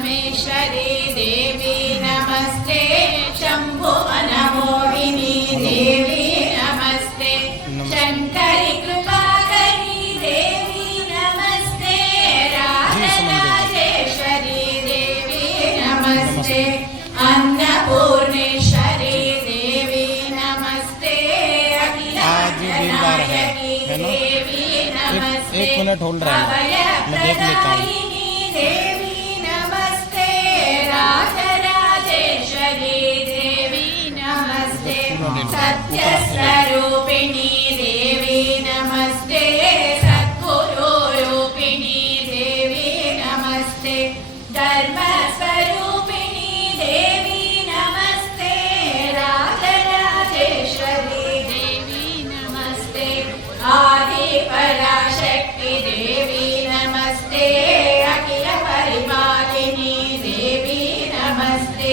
परमेश्वरी देवी नमस्ते शंभुवनमोहिनी देवी नमस्ते शंकरी कृपाकरी देवी नमस्ते राजराजेश्वरी देवी नमस्ते अन्नपूर्णेश्वरी देवी नमस्ते अखिलांडनायकी देवी नमस्ते एक मिनट होल्ड रहा है, मैं देख लेता हूँ। देवी नमस्ते राजराजेश्वरी देवी नमस्ते सत्यस्वरूपिणी देवी नमस्ते सद्गुरुरूपिणी देवी नमस्ते धर्मस्वरूपिणी देवी नमस्ते राजराजेश्वरी देवी नमस्ते आदिपराशक्ति देवी नमस्ते अखिल परिपालिनी देवी नमस्ते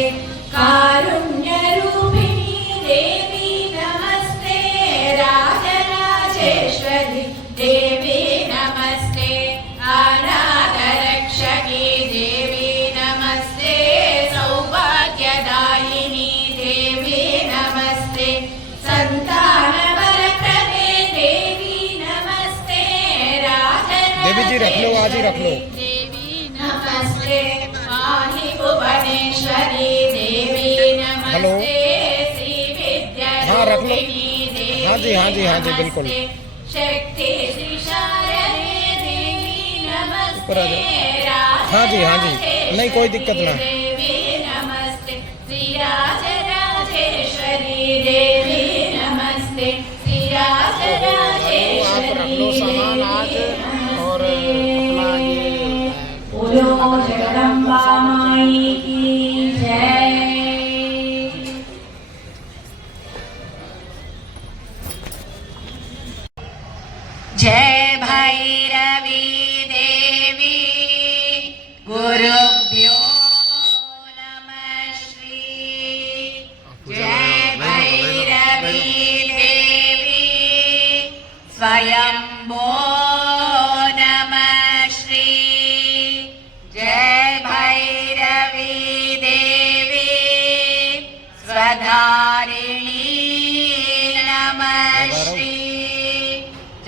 कारुण्यरूपिणी देवी नमस्ते राजराजेश्वरी देवी नमस्ते अनाथरक्षकी देवी नमस्ते सौभाग्यदायिनी देवी नमस्ते संतानवरप्रदे देवी नमस्ते देवी जी रख लो, आज ही रख लो। देवी नमस्ते पाहि भुवनेश्वरी देवी नमस्ते श्री हाँ, रख लो। विद्यारूपिणी देवी हाँ जी, हाँ जी, हाँ जी, बिल्कुल। नमस्ते शक्ति श्री शारदे देवी ऊपर आ नमस्ते जाओ। हाँ जी, हाँ जी, नहीं कोई दिक्कत ना। देवी नमस्ते श्री राजराजेश्वरी देवी नमस्ते श्री राजराजेश्वरी सामान आज और अपना ये बोलो जगदम्बा माई की जय। जय भैरवी देवी गुरुभ्यो नमः श्री जय भैरवी देवी स्वयंभो नमः श्री जय भैरवी देवी स्वधारिणी नमः श्री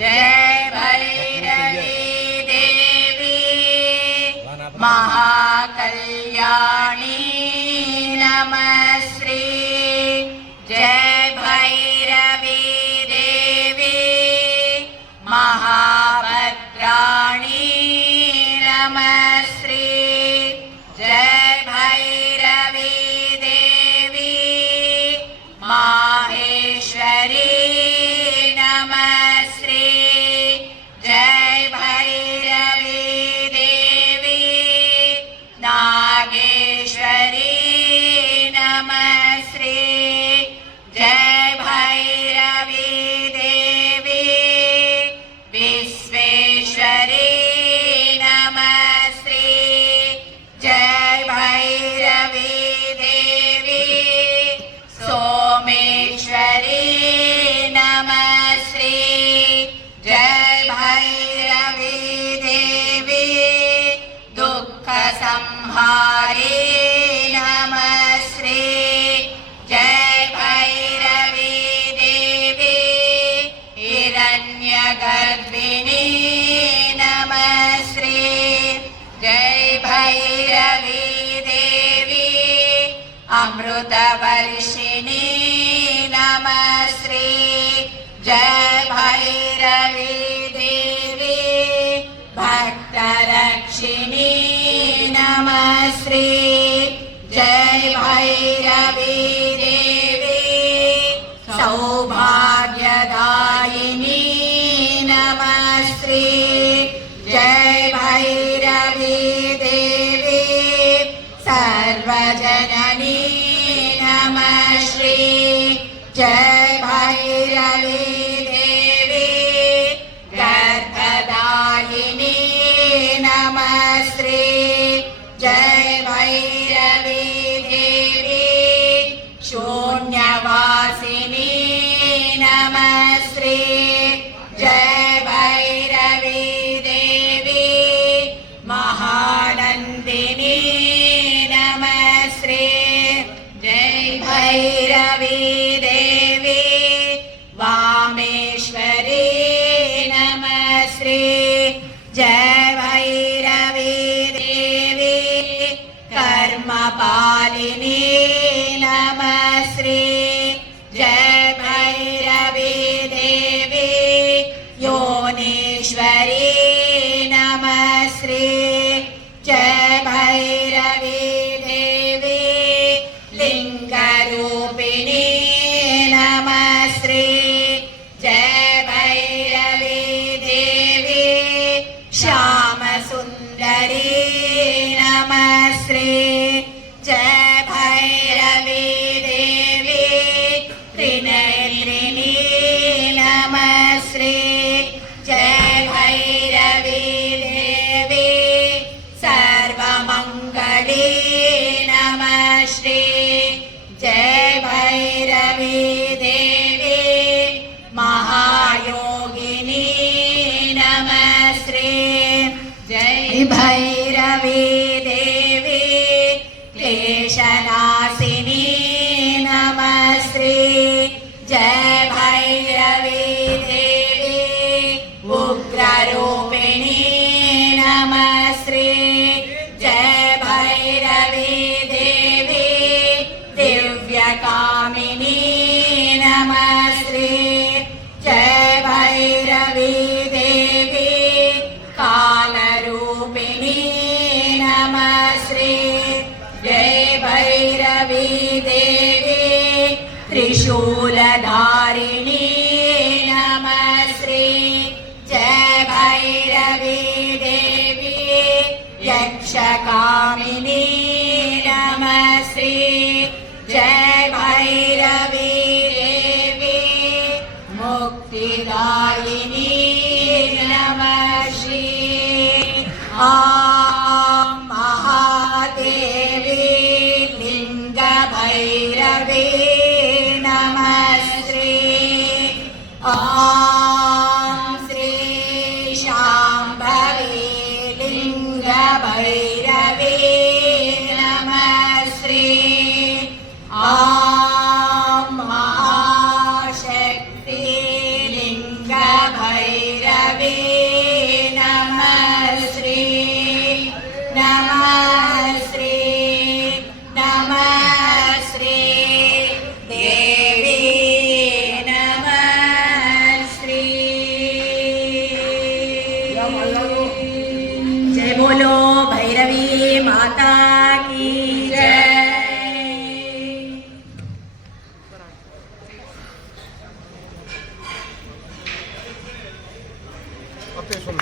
जय भैरवी देवी महाकल्याणी नमः श्री जय भैरवी देवी महाभद्राणी नमः श्री जय भैरवी देवी माहेश्वरी नमः श्री जय भैरवी देवी नागेश्वरी नमः श्री जय भैरवी देवी विश्वेश्वरी नमः श्री जय भैरवी देवी सोमेश्वरी नमः श्री जय भैरवी देवी दुःख संहारी नमः श्री जय भैरवी देवी हिरण्यगर्भिणी नमः श्री जय भैरवी देवी अमृतवर्षिणी नमः श्री जय भैरवी देवी भक्तरक्षिणी नमः श्री जय भैरवी देवी सौभाग्यदायिनी नमः श्री जय भैरवी देवी सर्वजननी नमः श्री जय भैरवी देवी गर्भदायिनी नमः श्री जय भैरवी देवी कपालिनी नमः श्री जय भैरवी देवी योनीश्वरी नमः श्री जय भैरवी देवी लिंगरूपिणी नमः श्री जय भैरवी देवी श्याम सुंदरी नमः श्री जय भैरवी देवी त्रिनेत्रिणी नमः श्री जय भैरवी देवी सर्वमंगली नमः श्री जय भैरवी देवी महायोगिनी नमः श्री जय भैरवी देवी क्लेशनाशिनी नमः श्री जय भैरवी देवी उग्ररूपिणी नमः श्री जय भैरवी देवी दिव्यकामिनी नमः श्री जय भैरवी देवी कालरूपिणी नमः श्री जय भैरवी देवी त्रिशूलधारिणी नमः श्री जय भैरवी देवी यक्षकामिनी नमः श्री जय भैरवी देवी मुक्तिदायिनी नमः श्री ॐ महादेवी लिंगभैरवी नमः श्री ॐ श्री शाम्भवी लिंगभैरवी नमः श्री ॐ महाशक्ति लिंगभैरवी नमः श्री नमः श्री नमः श्री देवी नमः श्री जय बोलो भैरवी माता की जय। अति सुंदर।